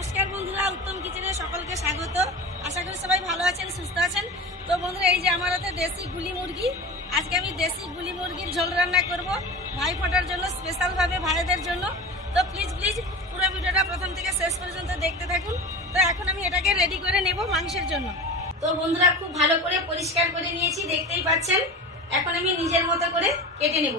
নমস্কার বন্ধুরা, উত্তম কিচেনে সকলকে স্বাগত। আশা করি সবাই ভালো আছেন, সুস্থ আছেন। তো বন্ধুরা, এই যে আমার হাতে দেশি গুলি মুরগি, আজকে আমি দেশি গুলি মুরগির ঝোল রান্না করব ভাইফোঁটার জন্য, স্পেশালভাবে ভাইদের জন্য। তো প্লিজ পুরো ভিডিওটা প্রথম থেকে শেষ পর্যন্ত দেখতে থাকুন। তো এখন আমি এটাকে রেডি করে নেব মাংসের জন্য। তো বন্ধুরা, খুব ভালো করে পরিষ্কার করে নিয়েছি, দেখতেই পাচ্ছেন। এখন আমি নিজের মতো করে কেটে নেব।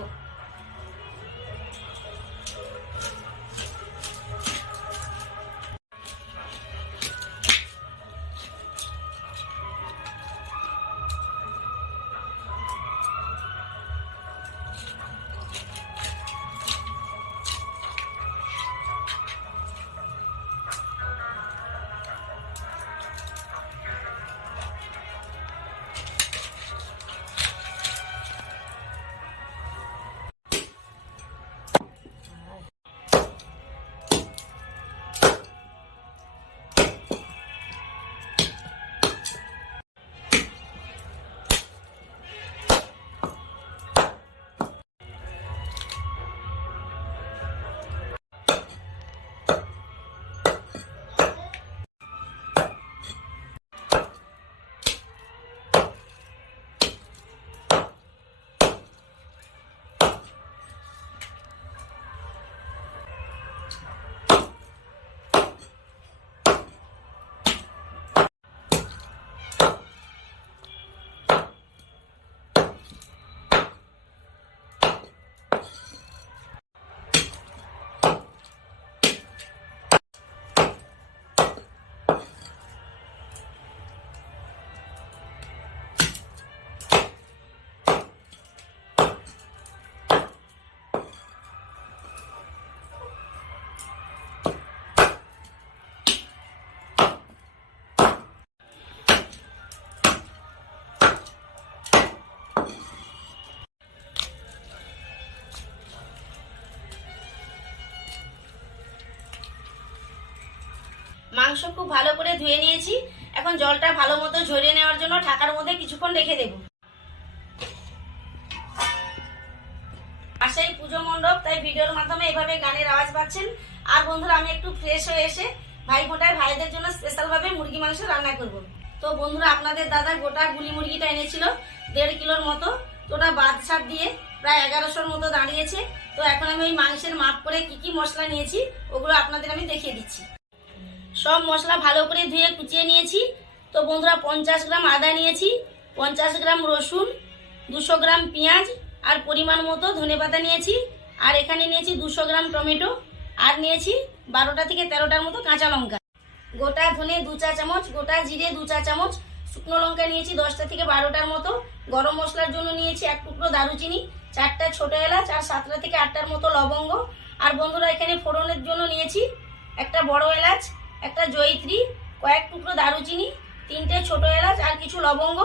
মাংস খুব ভালো করে ধুয়ে নিয়েছি। এখন জলটা ভালো মতো ঝরিয়ে নেওয়ার জন্য ঢাকার মধ্যে কিছুক্ষণ রেখে দেব। পাশেই পুজো মণ্ডপ, তাই ভিডিওর মাধ্যমে এভাবে গানের আওয়াজ পাচ্ছেন। আর বন্ধুরা, আমি একটু ফ্রেশ হয়ে এসে ভাইফোঁটায় ভাইদের জন্য স্পেশাল ভাবে মুরগি মাংস রান্না করব। তো বন্ধুরা, আপনাদের দাদা গোটা গুলি মুরগিটা এনেছিল 1.5 কিলোর মতো। তো ওটা বাদ সাত দিয়ে প্রায় 1100-র মতো দাঁড়িয়েছে। তো এখন আমি ওই মাংসের মাপ করে কি মশলা নিয়েছি ওগুলো আপনাদের আমি দেখিয়ে দিচ্ছি। সব মশলা ভালো করে ধুয়ে কুচিয়ে নিয়েছি। তো বন্ধুরা, 50 গ্রাম আদা নিয়েছি, 50 গ্রাম রসুন, 200 গ্রাম পেঁয়াজ, আর পরিমাণ মতো ধনেপাতা নিয়েছি। আর এখানে নিয়েছি 200 গ্রাম টমেটো, আর নিয়েছি 12টা থেকে 13টার মতো কাঁচা লঙ্কা। গোটা ধনে 2 চা চামচ, গোটা জিরে 2 চা চামচ, শুকনো লঙ্কা নিয়েছি 10টা থেকে 12টার মতো, গরম মশলার জন্য নিয়েছি 1 টুকরো দারুচিনি, 4টা ছোট এলাচ, আর 7টা থেকে 8টার মতো লবঙ্গ। আর বন্ধুরা, এখানে ফোড়নের জন্য নিয়েছি একটা বড় এলাচ, একটা জয়িত্রী, কয়েক টুকরো দারুচিনি, 3টে ছোট এলাচ, আর কিছু লবঙ্গ।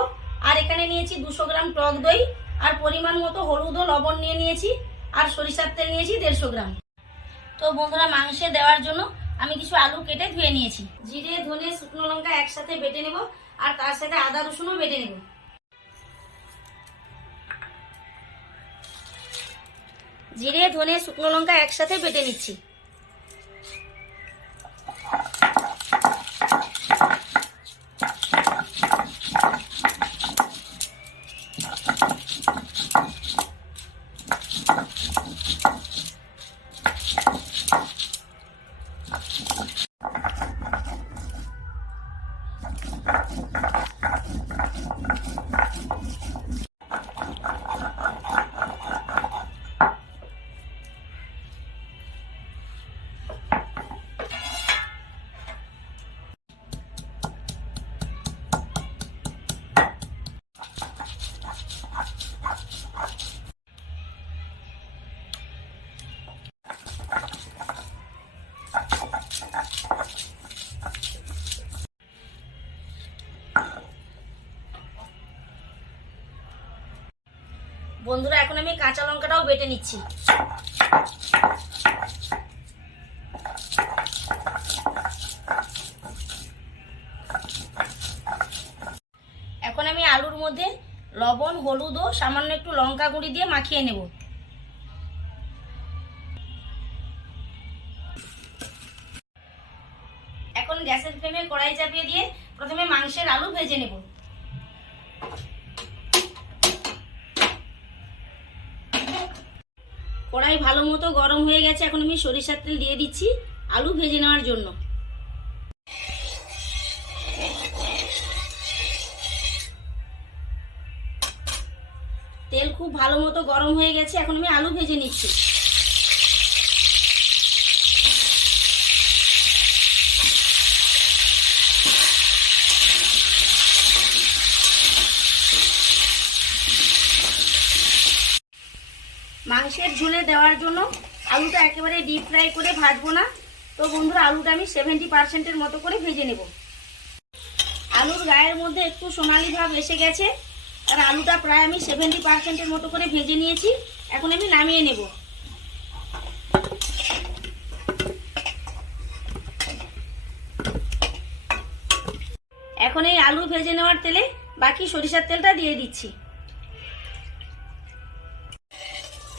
আর এখানে নিয়েছি 200 গ্রাম টক দই, আর পরিমাণ মতো হলুদ ও লবণ নিয়েছি, আর সরিষার তেল নিয়েছি 150 গ্রাম। তো বন্ধুরা, মাংসে দেওয়ার জন্য আমি কিছু আলু কেটে ধুয়ে নিয়েছি। জিরে ধনে শুকনো লঙ্কা একসাথে বেটে নেব, আর তার সাথে আদা রসুনও বেটে নেব। জিরে ধনে শুকনো লঙ্কা একসাথে বেটে নিচ্ছি। বন্ধুরা, এখন আমি কাঁচা লঙ্কাটাও বেটে নিচ্ছি। এখন আমি আলুর মধ্যে লবণ, হলুদ ও সামান্য একটু লঙ্কা গুঁড়ি দিয়ে মাখিয়ে নেব। এখন গ্যাসের ফ্লেমে কড়াই চাপিয়ে দিয়ে প্রথমে মাংসের আলু ভেজে নেব। কড়াই ভালো মতো গরম হয়ে গেছে, এখন আমি সরিষার তেল দিয়ে দিচ্ছি আলু ভেজে নেওয়ার জন্য। তেল খুব ভালো মতো গরম হয়ে গেছে, এখন আমি আলু ভেজে নিচ্ছি। মাংসের ঝোলে দেওয়ার জন্য আলুটা একেবারে ডিপ ফ্রাই করে ভাজবো না। তো বন্ধুরা, আলুটা আমি 70% মতো করে ভেজে নেব। আলুর গায়ের মধ্যে একটু সোনালি ভাব এসে গেছে, আর আলুটা প্রায় আমি 70% মতো করে ভেজে নিয়েছি। এখন আমি নামিয়ে নেব। এখন এই আলু ভেজে নেওয়ার তেলে বাকি সরিষার তেলটা দিয়ে দিচ্ছি।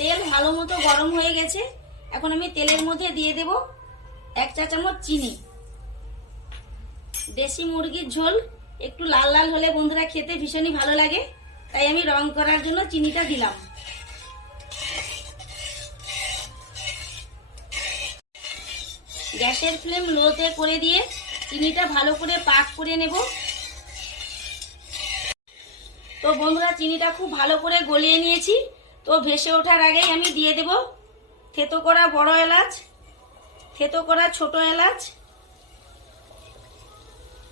তেল ভালো মতো গরম হয়ে গেছে, এখন আমি তেলের মধ্যে দিয়ে দেব 1 চা চামচ চিনি। দেশি মুরগির ঝোল একটু লাল লাল হলে বন্ধুরা খেতে ভীষণই ভালো লাগে, তাই আমি রং করার জন্য চিনিটা দিলাম। গ্যাসের ফ্লেম লোতে করে দিয়ে চিনিটা ভালো করে পাক করে নেব। তো বন্ধুরা, চিনিটা খুব ভালো করে গলিয়ে নিয়েছি। তো ভেসে ওঠার আগেই আমি দিয়ে দেব থেতো করা বড় এলাচ, থেতো করা ছোট এলাচ,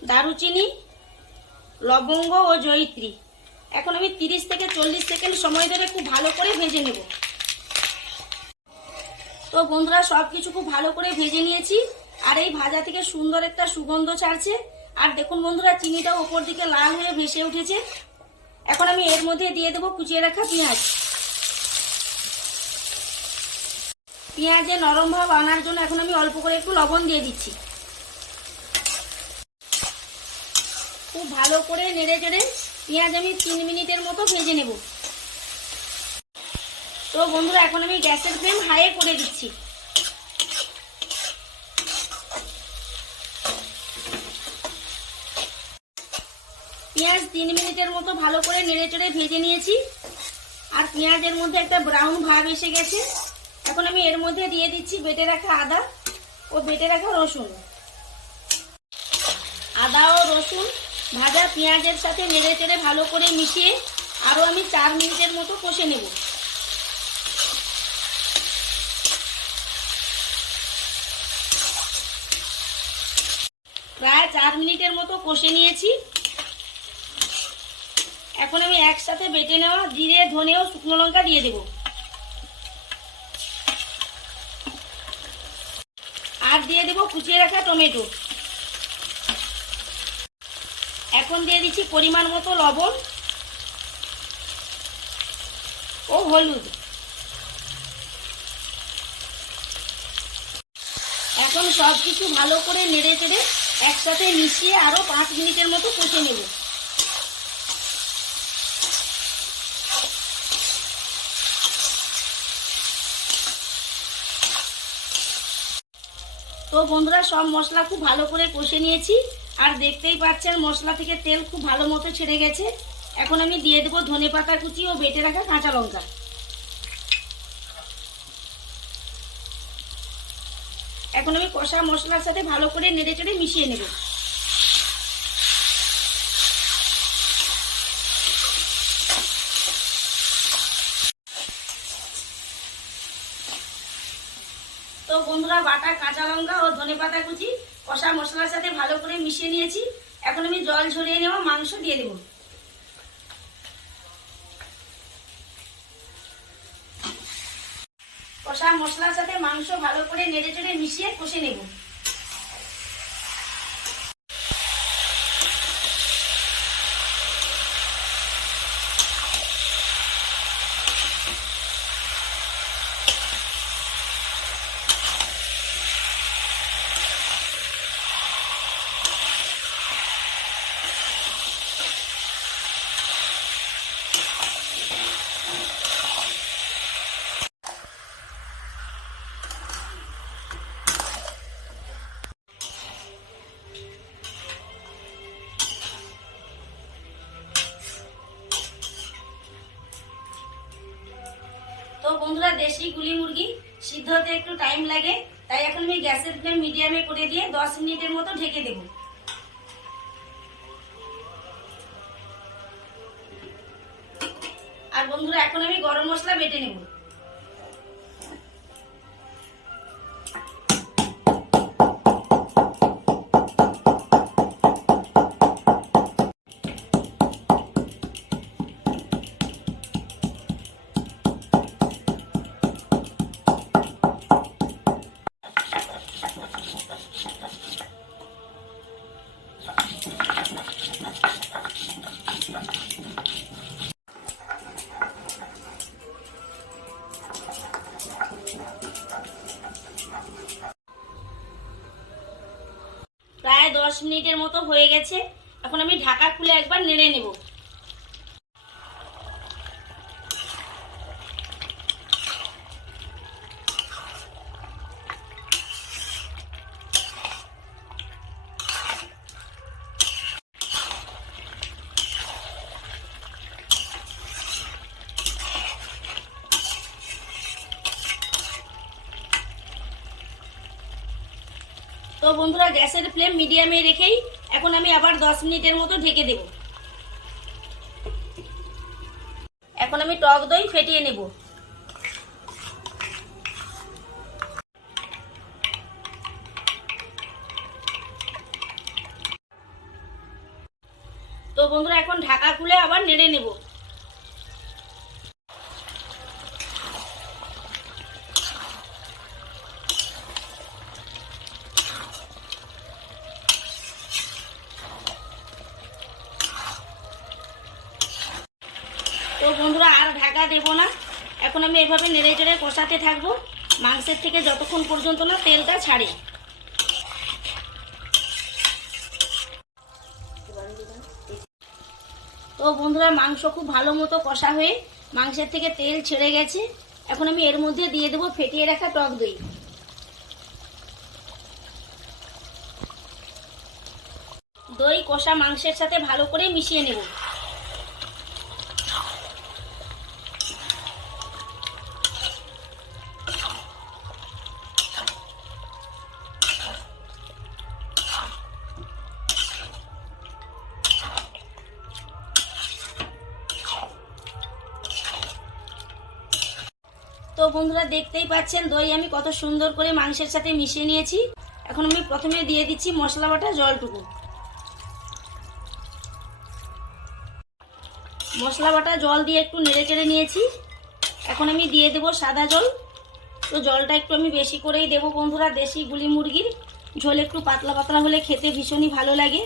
দারুচিনি, লবঙ্গ ও জয়িত্রী। এখন আমি 30 থেকে 40 সেকেন্ড সময় ধরে খুব ভালো করে ভেজে নেব। তো বন্ধুরা, সবকিছু খুব ভালো করে ভেজে নিয়েছি, আর এই ভাজা থেকে সুন্দর একটা সুগন্ধ ছাড়ছে। আর দেখুন বন্ধুরা, চিনিটা উপর দিকে লাল হয়ে ভেসে উঠেছে। এখন আমি এর মধ্যে দিয়ে দেবো কুচিয়ে রাখা পেঁয়াজ। পেঁয়াজে নরম ভাব আনার জন্য এখন আমি অল্প করে একটু লবণ দিয়ে দিচ্ছি। খুব ভালো করে নেড়ে চেড়ে পেঁয়াজ আমি 3 মিনিটের মতো ভেজে নেব। তো বন্ধুরা, এখন আমি গ্যাসের ফ্লেম হাইয়ে করে দিচ্ছি। পেঁয়াজ 3 মিনিটের মতো ভালো করে নেড়ে চেড়ে ভেজে নিয়েছি, আর পেঁয়াজের মধ্যে একটা ব্রাউন ভাব এসে গেছে। এখন আমি এর মধ্যে দিয়ে দিচ্ছি বেটে রাখা আদা ও বেটে রাখা রসুন। আদা ও রসুন ভাজা পেঁয়াজের সাথে নেড়ে চেড়ে ভালো করে মিশিয়ে আরও আমি 4 মিনিটের মতো কষে নেব। প্রায় 4 মিনিটের মতো কষে নিয়েছি। এখন আমি একসাথে বেটে নেওয়া জিরে, ধনে ও শুকনো লঙ্কা দিয়ে দেব, আর দিয়ে দেব কুচিয়ে রাখা টমেটো। এখন দিয়ে দিচ্ছি পরিমাণ মতো লবণ ও হলুদ। এখন সবকিছু ভালো করে নেড়ে চেড়ে একসাথে মিশিয়ে আরো 5 মিনিটের মতো কষে নেব। তো বন্ধুরা, সব মশলা খুব ভালো করে কষে নিয়েছি, আর দেখতেই পাচ্ছেন মশলা থেকে তেল খুব ভালো মতো ছেড়ে গেছে। এখন আমি দিয়ে দেবো ধনেপাতা কুচি ও বেটে রাখা কাঁচা লঙ্কা। এখন আমি কষা মশলার সাথে ভালো করে নেড়ে চেড়ে মিশিয়ে নেব। তো বন্ধুরা, বাটা কাঁচা লঙ্কা ও ধনেপাতা কুচি কষা মশলার সাথে ভালো করে মিশিয়ে নিয়েছি। এখন আমি জল ঝরিয়ে নেওয়া মাংস দিয়ে দেব। কষা মশলার সাথে মাংস ভালো করে নেড়ে চেড়ে মিশিয়ে কষে নেব। দেশি গুলি মুরগি সিদ্ধ হতে একটু টাইম লাগে, তাই এখন আমি গ্যাসের ফ্লেম মিডিয়ামে করে দিয়ে 10 মিনিটের মতো ঢেকে দেব। আর বন্ধুরা এখন আমি গরম মশলা বেটে নেব। প্রায় 10 মিনিটের মতো হয়ে গেছে, এখন আমি ঢাকা খুলে একবার নেড়ে নেব। তো বন্ধুরা গ্যাসের ফ্লেম মিডিয়ামে রেখেই এখন আমি আবার 10 মিনিটের মতো ঢেকে দেব। এখন আমি টক দই ফেটিয়ে নেব। তো বন্ধুরা এখন ঢাকা খুলে আবার নেড়ে নেব। তো বন্ধুরা আর ঢাকা দেব না, এখন আমি এভাবে নেড়ে চেড়ে কষাতে থাকবো মাংসের থেকে যতক্ষণ পর্যন্ত না তেলটা ছাড়ে। তো বন্ধুরা মাংস খুব ভালো মতো কষা হয়ে মাংসের থেকে তেল ছেড়ে গেছে, এখন আমি এর মধ্যে দিয়ে দেবো ফেটিয়ে রাখা টক দই। দই কষা মাংসের সাথে ভালো করে মিশিয়ে নেব। তো বন্ধুরা দেখতেই পাচ্ছেন দই আমি কত সুন্দর করে মাংসের সাথে মিশিয়ে নিয়েছি। এখন আমি প্রথমে দিয়ে দিচ্ছি মশলা বাটা জলটুকু। মশলা বাটা জল দিয়ে একটু নেড়ে চেড়ে নিয়েছি, এখন আমি দিয়ে দেব সাদা জল। তো জলটা একটু আমি বেশি করেই দেবো বন্ধুরা, দেশি গুলি মুরগির ঝোল একটু পাতলা পাতলা হলে খেতে ভীষণই ভালো লাগে।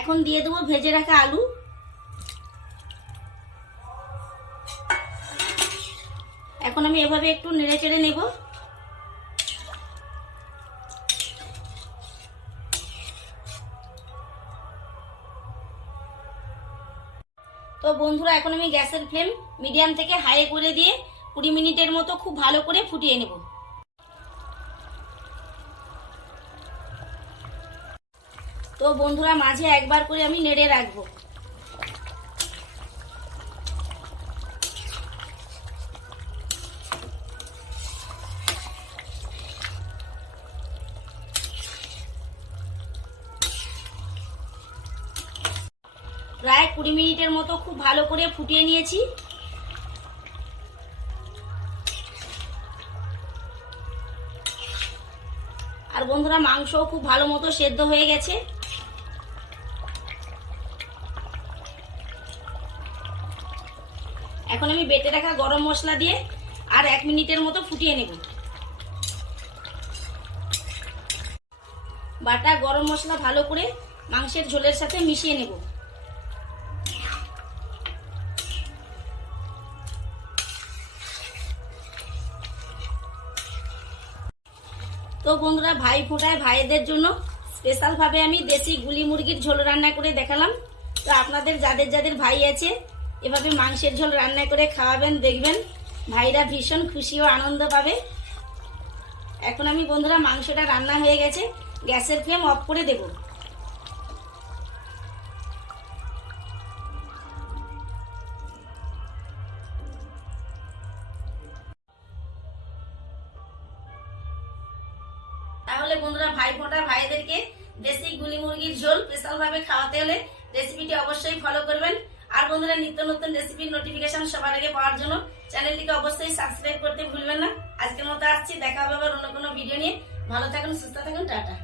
এখন দিয়ে দেবো ভেজে রাখা আলু। এখন আমি এভাবে একটু নেড়ে চেড়ে নেব। তো বন্ধুরা এখন আমি গ্যাসের ফ্লেম মিডিয়াম থেকে হাই করে দিয়ে 20 মিনিটের মতো খুব ভালো করে ফুটিয়ে নেব। তো বন্ধুরা মাঝে একবার করে আমি নেড়ে রাখবো। প্রায় 20 মিনিটের মতো খুব ভালো করে ফুটিয়ে নিয়েছি। আর বন্ধুরা মাংসও খুব ভালো মতো সেদ্ধ হয়ে গেছে। এখন আমি বেটে রাখা গরম মশলা দিয়ে আর 1 মিনিটের মতো ফুটিয়ে নেব। বাটা গরম মশলা ভালো করে মাংসের ঝোলের সাথে মিশিয়ে নেব। তো বন্ধুরা ভাইফোঁটায় ভাইদের জন্য স্পেশাল ভাবে আমি দেশি গুলি মুরগির ঝোল রান্না করে দেখালাম। তো আপনাদের যাদের যাদের ভাই আছে এভাবে মাংসের ঝোল রান্না করে খাওয়াবেন, দেখবেন ভাইরা ভীষণ খুশি ও আনন্দ পাবে। এখন আমি বন্ধুরা মাংসটা রান্না হয়ে গেছে, গ্যাসের ফ্লেম অফ করে দেব। তাহলে বন্ধুরা ভাইফোঁটা ভাইদেরকে দেশি গুলি মুরগির ঝোল স্পেশাল ভাবে খাওয়াতে হলে রেসিপিটি অবশ্যই ফলো করবেন। আর বন্ধুরা নিত্য নতুন রেসিপির নোটিফিকেশন সবার আগে পাওয়ার জন্য চ্যানেলটিকে অবশ্যই সাবস্ক্রাইব করতে ভুলবেন না। আজকের মতো আসছি, দেখা হবে আবার অন্য কোনো ভিডিও নিয়ে। ভালো থাকুন, সুস্থ থাকুন, টাটা।